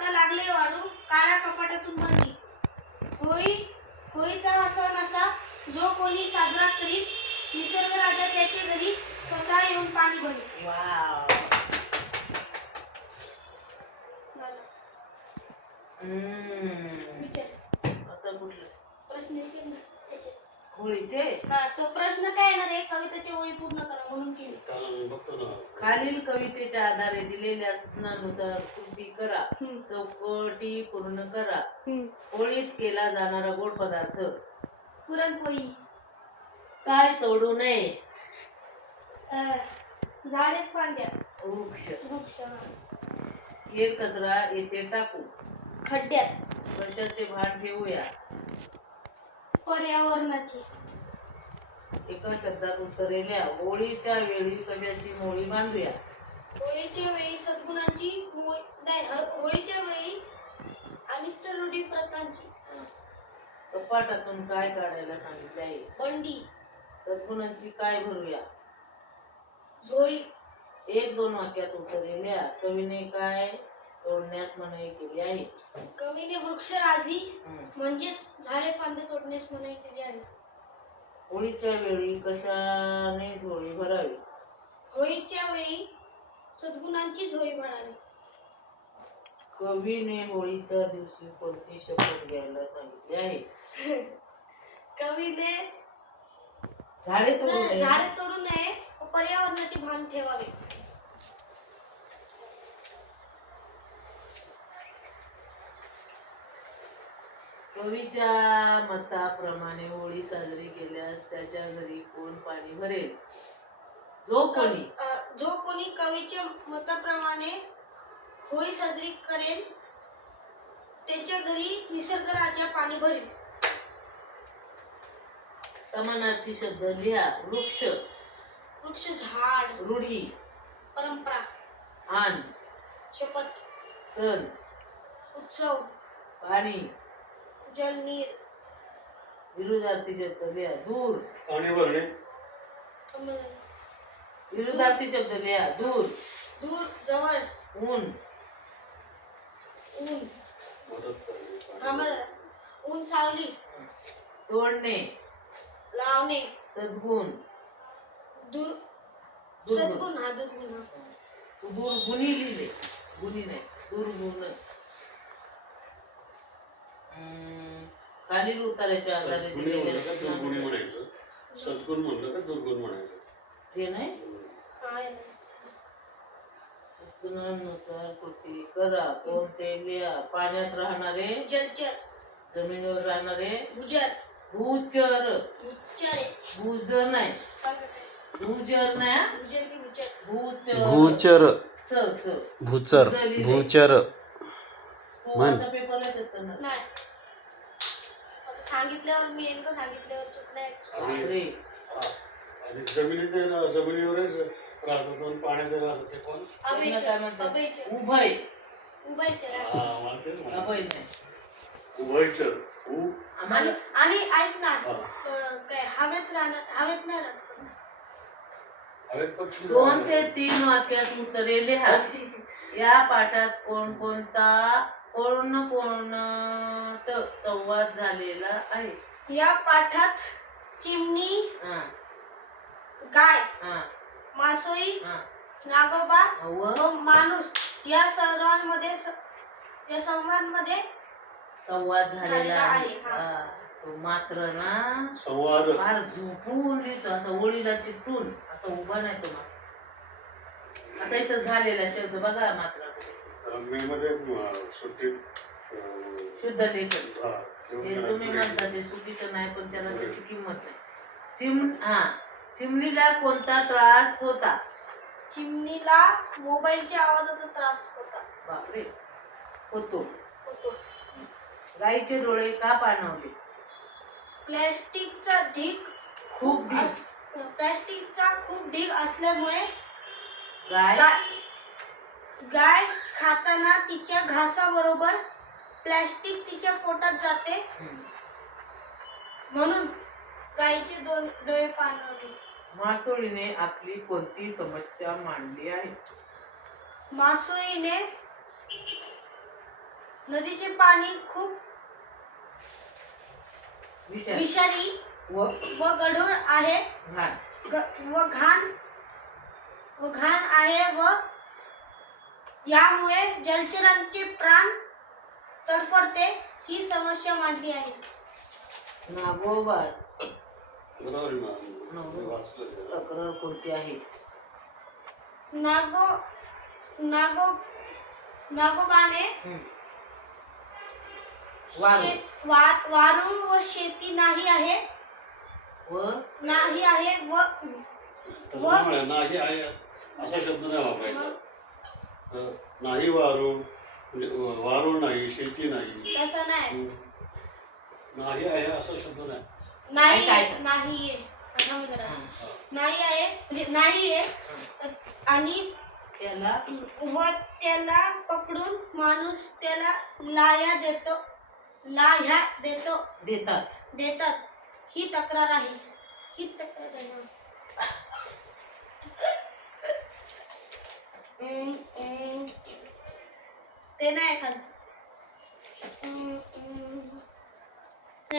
आता लागले वाढू, काळ्या कपाटातून बनली. होळीचा हा सण असा जो कोणी साजरा करीत, निसर्ग राजा त्याच्या घरी स्वतः येऊन पाणी भरीत. वाव. आता कुठलं प्रश्न येतील ना त्याचे. होळीचे तो प्रश्न काय येणार आहे, कवितेची ओळी पूर्ण करा म्हणून केली. खालील कवितेच्या आधारे दिलेल्या सूचनानुसार कृती करा. चौकटी पूर्ण करा. होळीत केला जाणारा गोड पदार्थ पुरणपोळी. काय तोडू नये? झाडे फांद्या. वृक्ष. वृक्ष. केर कचरा येथे टाकू. खड्ड्यात. कशाचे भान ठेवूया? पर्यावरणाचे. एका शब्दात उत्तरे लिहा. होळीच्या वेळी कशाची मोळी बांधूया? होळीच्या वेळी सद्गुणांची होळीच्या वेळी अनिष्ट रूढी प्रथांची. कपाटातून काय काढायला सांगितले आहे? बंडी. सद्गुणांची काय भरूया? झोळी. 1-2 वाक्यात उत्तरे लिहा. कवीने काय तोडण्यास मनाई केली आहे? कवीने वृक्षराजी म्हणजेच झाडे फांदे तोडण्यास मनाई केली आहे. होळीच्या वेळी कशाने झोळी भरावी? होळीच्या वेळी सद्गुणांची झोळी भरावी. कवीने होळीच्या दिवशी कोणती शपथ घ्यायला सांगितले आहे? कवीने झाडे तोडू नये, पर्यावरणाचे भान ठेवावे. कवीच्या मताप्रमाणे होळी साजरी केल्यास त्याच्या घरी कोण पाणी भरेल? जो कोणी कवीच्या मताप्रमाणे होळी साजरी करेल त्याच्या घरी निसर्ग राजा पाणी भरेल. समानार्थी शब्द लिहा. वृक्ष. वृक्ष. झाड. रूढी. परंपरा. आन. शपथ. सण. उत्सव. पाणी. जल. नीर. विरुद्धार्थी शब्द लिहा. दूर. पाणी भरणे. विरुद्धार्थी शब्द लिहा. दूर. दूर. जवळ. ऊन. ऊन. ऊन. सावली. तोडणे. लावणे. सद्गुण. दूर. सद्गुण. दुर्गुण. तू दुर्गुणी लिहिले. गुणी नाही, दुर्गुण. खालील उत्तराच्या आधारे दिलेल्या सद्गुण म्हणलं का दुर्गुण म्हणायचं? ते नाही. सूचनानुसार कृती करा. कोणते लिहा. पाण्यात राहणारे जलचर. जमिनीवर राहणारे भूचर. भूचर. भूचर नाही. भूचर नाही. भूचर. भूचर. भूचर. भूचर. आता पेपरला असताना नाही. सांगितल्यावर मी नेमकं सांगितल्यावर आणि जमिनीवरच राहतो पाण्यात राहतो ते कोण? काय म्हणतात? उभय. उभयचर. आणि ऐक ना, काय हवेत नाही राहत. 2 ते 3 वाक्यात उत्तरे लिहा. या पाठात कोणकोणत संवाद झालेला आहे? या पाठात चिमणी, गाय, मासोळी, नागोबा व माणूस या सर्वांमध्ये संवाद झालेला आहे. मात्र ना संवाद फार झोपून लिहितो, असं ओळीला चिकटून असं उभा नाही तो. आता इथं झालेला शब्द बघा. मात्र शुद्ध लेखन हे तुम्ही म्हणता ते चुकीचं नाही, पण त्याला त्याची किंमत नाही. चिमणीला कोणता त्रास होता? चिमणीला मोबाईलच्या आवाजाचा त्रास होता. बापरे. होतो. गाईचे डोळे का पाणवले? प्लॅस्टिकचा खूप ढीग असल्यामुळे गाय खाताना तिच्या घासाबरोबर प्लॅस्टिक तिच्या पोटात जाते, म्हणून गायीचे डोळे पाणवले. मासोळीने आपली कोणती समस्या मांडली आहे? मासोळीने नदीचे पाणी खूप विषय विषारी व व गढूळ आहे घाण व घाण आहे व यामुळे जलचरांचे प्राण तडफडते ही समस्या मांडली आहे. नागोबा बरोबर आहे ना? मी वाचलं ते. तक्रार कोणती आहे? नागो नागो नागोबाने वारू वारू व शेती नाही आहे व त्याच्यामुळे नाही आहे असा शब्द नाही वापरायचा. नाही वारू म्हणजे वारू नाही, शेती नाही. तसं नाही. नाही आहे असा शब्द नाही. नाही काय? नाहीये थांब जरा. हा. नाही आहे म्हणजे नाहीये आणि त्याला व त्याला पकडून माणूस त्याला लाह्या देतात ही तक्रार आहे. ते नाही खालचं.